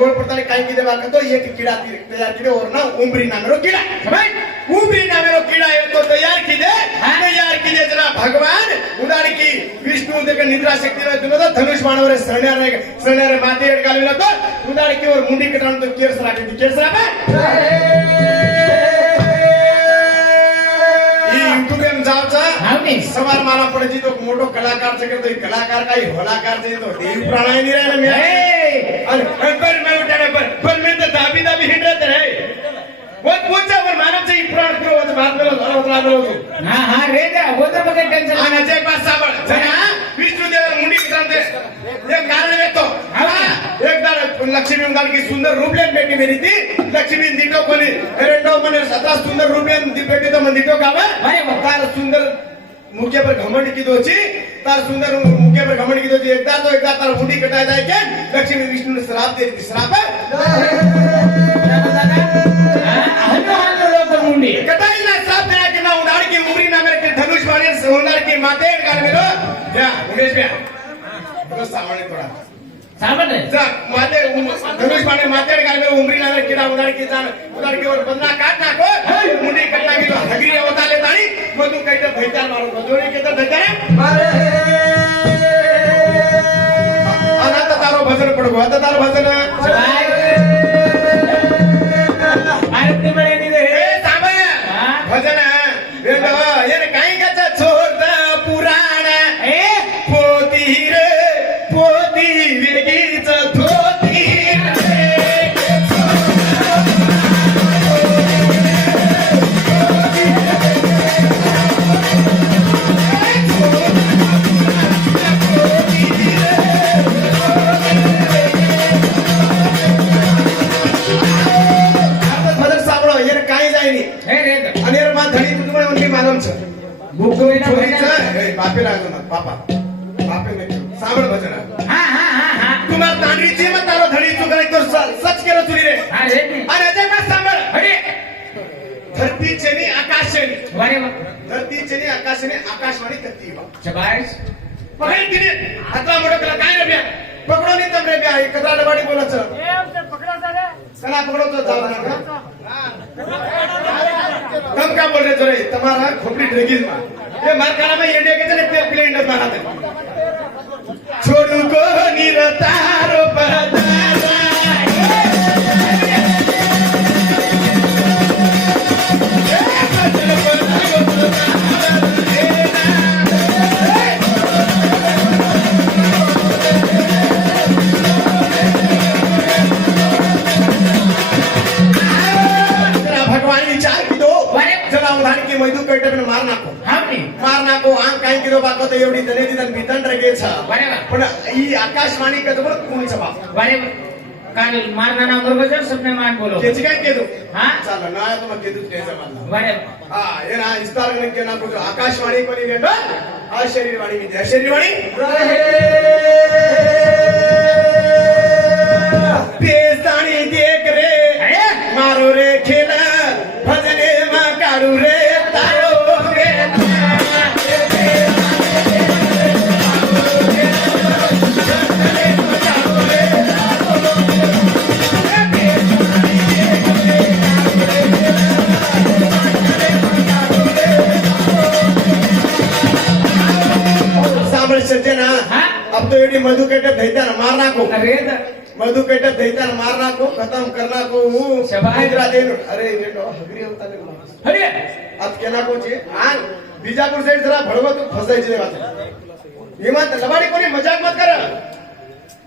गोल पड़ताले काय की देवा तो एक कीड़ा तैयार कीड़े और ना उम्री नामेरो कीड़ा भाई उम्री नामेरो कीड़ा है तो तैयार कीदे जरा भगवान उदारी की विष्णु देकर निद्रा शक्ति में तुम तो धनुष बाणवर शरण्य माथे एडकालिला तो उदारी की और मुंडी कटाण तो केरसरा सवार मला पडची तो मोठो कलाकार करतो कलाकार काही होलाकार तो देव प्राणाय नाही राहिला मी पर मैं उठाने पर मैं तो दाबी हिंडत रे बहुत पूछा मानव से प्राण करो तो बात में लागलो तू हां रे जा वो तर बघे टेन्शन आणि जय पास साबळ जना विष्णुदेव मुंडी करते एक कारण येतो एकदा लक्ष्मी उंगाल की सुंदर रूपलेन बेटी मेरी थी लक्ष्मी दिटो कोणी रेंडो मने सदा सुंदर रूपलेन दी बेटी तो मन दिटो कावा अरे तार सुंदर मुख्य पर घमंड की दोची तार सुंदर मुख्य पर घमंड की दोची एकदा तार मुंडी कटाय जाय के लक्ष्मी विष्णु ने श्राप दे दी श्राप मुंडी कटाईला श्राप देना के ना उडाड़ की उमरी ना मेरे के धनुष वाले सोनार की माते गाल मेरो या उमेश भैया तो सामने थोड़ा सामने जा माते धनुष वाले माते गाल मेरो उमरी ना मेरे किडा उडाड़ की जान उडाड़ की और बंदा काट ना को मुंडी कटना की तो हगरी होता ले ताणी मधु कइते भैतार मारो मधुरी के तो भैतार मारे अनाथ तारो भजन पडगो आता तारो भजन आरती बळे नी रे साबा भजन बेटा येने काही काचा छोटा पुराण ए पोती रे पोती वेगीच धोती बापे लागलो ना पापा बापे में साबळ भजन हां हां हां तुम्हाला तांडरीची मत तारो धडी तू करे तो सच केलो तुरी रे अरे अजय का साबळ अरे धरतीचे नी आकाशने वारे धरतीचे नी आकाशने आकाशवाणी करती बा शाबाश पकड तिने आता मोठा कला काय रे ब्या पकडो नी तम रे ब्या एकदा लबाडी बोलाच ए पकडा रे चला पकडो तो जाऊ ना तुम क्या बोल रहे हो रे तुम्हारा खोपड़ी ड्रेगिज में ये मारकाना में इंडिया के चले प्ले इंडस में आते छोड़ू को निरतारो बदारा मैदू कटप मार नाको आंग काय किलो बाको तो एवढी तने दिदन भीतन रगे छ पण ई आकाशवाणी कदम कोण छ बाप बारे काल मारना ना बरोबर सपने मान बोलो केची काय केदो हां चल ना तो मग केदू कैसे मानना बारे हां ये ना इंस्टार के ना बोलो आकाशवाणी कोनी वेटो आ शरीरवाणी में शरीरवाणी पेस्तानी देख रे मारो रे खेला भजने मा काडू रे सज्जना अब तो एडी मधु केटप धैता मारना को अरे मधु केटप धैता मारना को खत्म करना को निद्रा देन अरे बेटो हगरी होता ले अरे अब केना को छे आ बीजापुर साइड जरा भड़वा तो फसाई छे बात ये मत लबाडी कोनी मजाक मत कर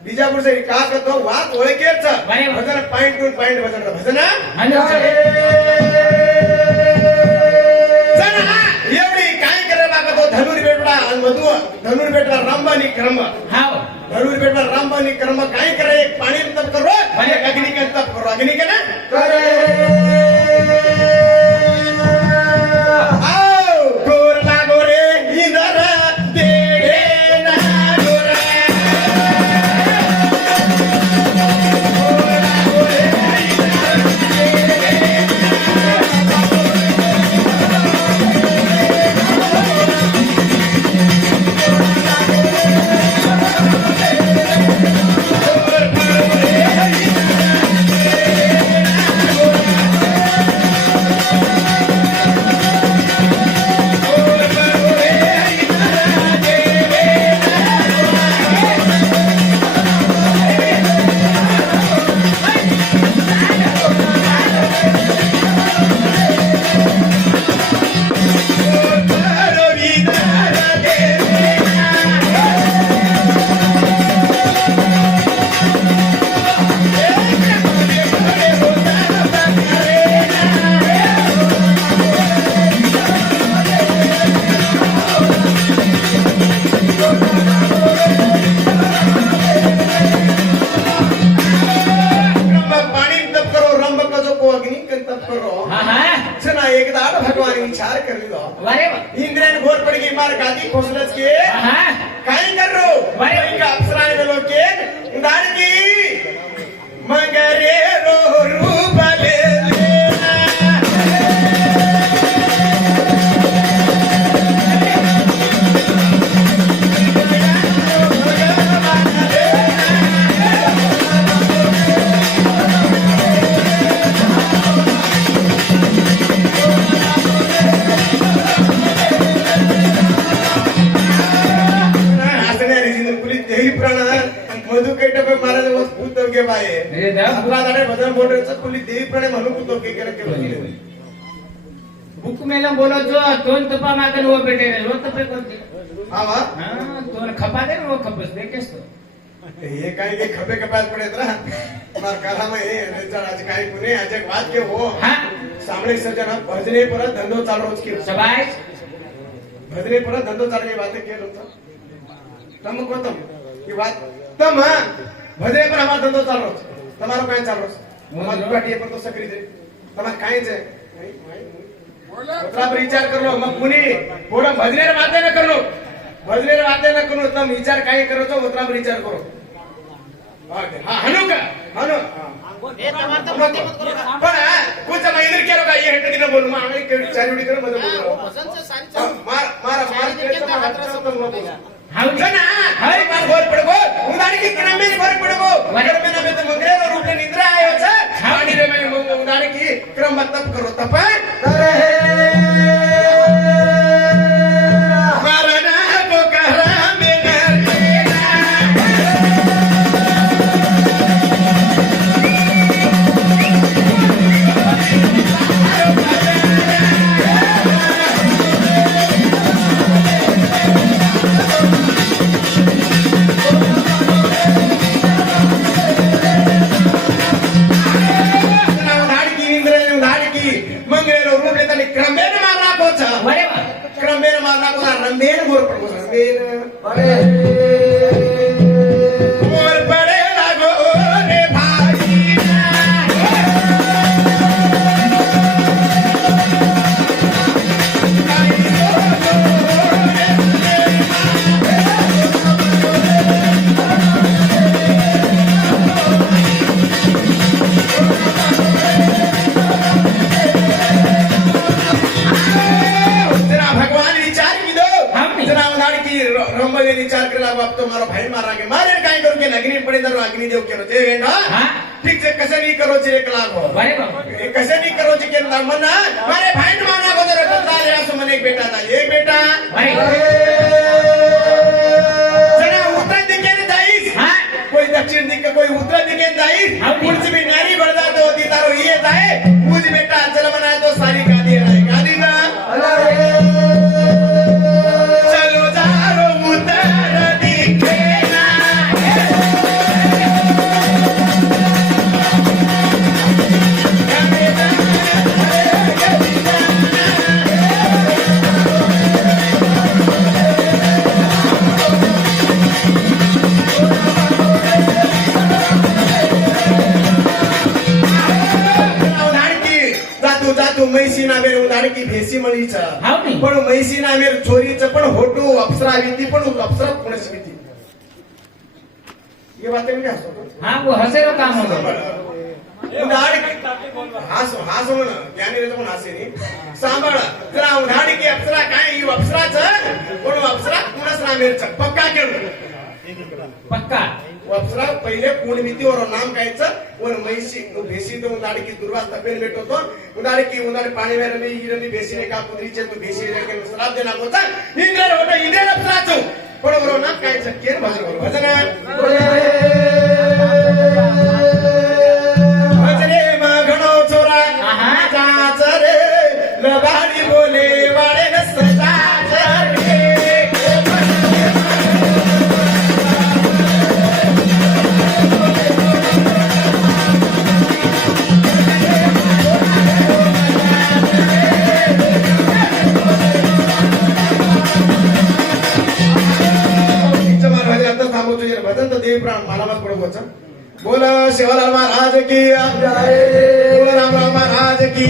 बीजापुर साइड का करतो वात ओळखेर छ भजन पॉइंट टू पॉइंट भजन भजन धनुर बेटवा रामबानी कर्म हां धनुर बेटवा रामबानी कर्म काय करे एक पाणी तप करो एक अग्नि के तप करो अग्नि के ना करे आओ गोर लागो रे इंद्र देवे ना गोरे खोसलच के हाँ काय कर रो भाई का अप्सरा ने लोग के उदार की मंगरे रो रूप ले लेना महाराज भूत गे बाये भजन बोलायचं कुली देवी प्रणे म्हणून भूत के केलं बुक मेला बोलो जो दोन तपा मागन वो बेटे वो तपे कोणते हा वा हां दोन खपा दे वो खपस दे केस तो हे काय के खपे कपात पडेत रा मार काला में हे नंतर आज काय पुणे आज एक बात के हो हां सामने सज्जन भजने परत धंदो चालू रोज की शाबाश भजने परत धंदो चालू की बात के तुमचा तम कोतम की बात तम भजने पर हमारा धंदो चालू रोज તમારો કાય ચાલુ તમાર પાટીએ પર તો સક્રિય છે તમાર કાય છે ઉતરા પર વિચાર કરો મત મુની બોડા ભજને વાતે ન કરો ભજને વાતે ન કરો તમે વિચાર કાય કરો છો ઉતરા પર વિચાર કરો હા હનો का હનો એ તમાર તો મોટી મત કરો પણ कुछ मैं इधर क्या रोका ये हट के बोल मैं आगे के चारोड़ी करो मत बोलो पसंद से सारी चीज मार मार मार के तो हाथ से तुम बोलो हां जना हाय मार बोल पड़गो उदारी की क्रम में बोल पड़गो अगर मैंने में तो मंगरे और रूप निद्रा आयो छ पानी रे मैं उदारी की क्रम मतलब करो तप मारना बोकरा में क्रमेण मारना को रंबेन मोर पड़ो रंबेन मोर पड़े लागो रे भाई विचार केला बाप तो मारो भाई मारांगे मारे काय करू के अग्नि पडे तर अग्नि देव केलो ते वेंडा ठीक से कसे नहीं करो जे एक लाख हो कसे नहीं करो जे के मना मारे भाई ने मारना को तर ताले असो मने एक बेटा था एक बेटा जना उत्तर दिखे ने जाईस कोई दक्षिण दिखे कोई उत्तर दिखे जाईस कुछ भी नारी बढ़दा तो दी तारो ये जाए पूज बेटा चल मना तो सारी गादी है गादी ना चलो जारो उत्तर दिखे ना जातो मैसी नामेर उदाहरणी भेसी म्हणीच पण मैसी नामेर चोरीच पण होटू अप्सरा विती पण अप्सरा पुणेच विती ये बातें में हंसो हां वो हंसे रो काम हो उदाहरणी हास हास म्हणा ज्ञानी रे पण हसे नी सांभाळ जरा उदाहरणी की अप्सरा काय ही अप्सराच पण अप्सरा पुणेच नामेरच पक्का केलं पक्का अप्सरा पहिले कोण मिती और नाम कायचं और मैसी भेसी तो उदाहरण की दुर्वास्ता पेन बैठो तो उदाहरण की उदाहरण पानी में रमी हिरनी भेसी ने का पुत्री छे तो भेसी रे के श्राप देना होता इंद्र होता इंद्र अप्सराचो पण बरो नाम कायचं केर भजन भजने मा घणो चोरा जाच रे लबाडी बोले वाळे न सजाच रे भजन तो देव प्राण माला मत पड़ो बोल शिवलाल महाराज की बोल राम राम महाराज की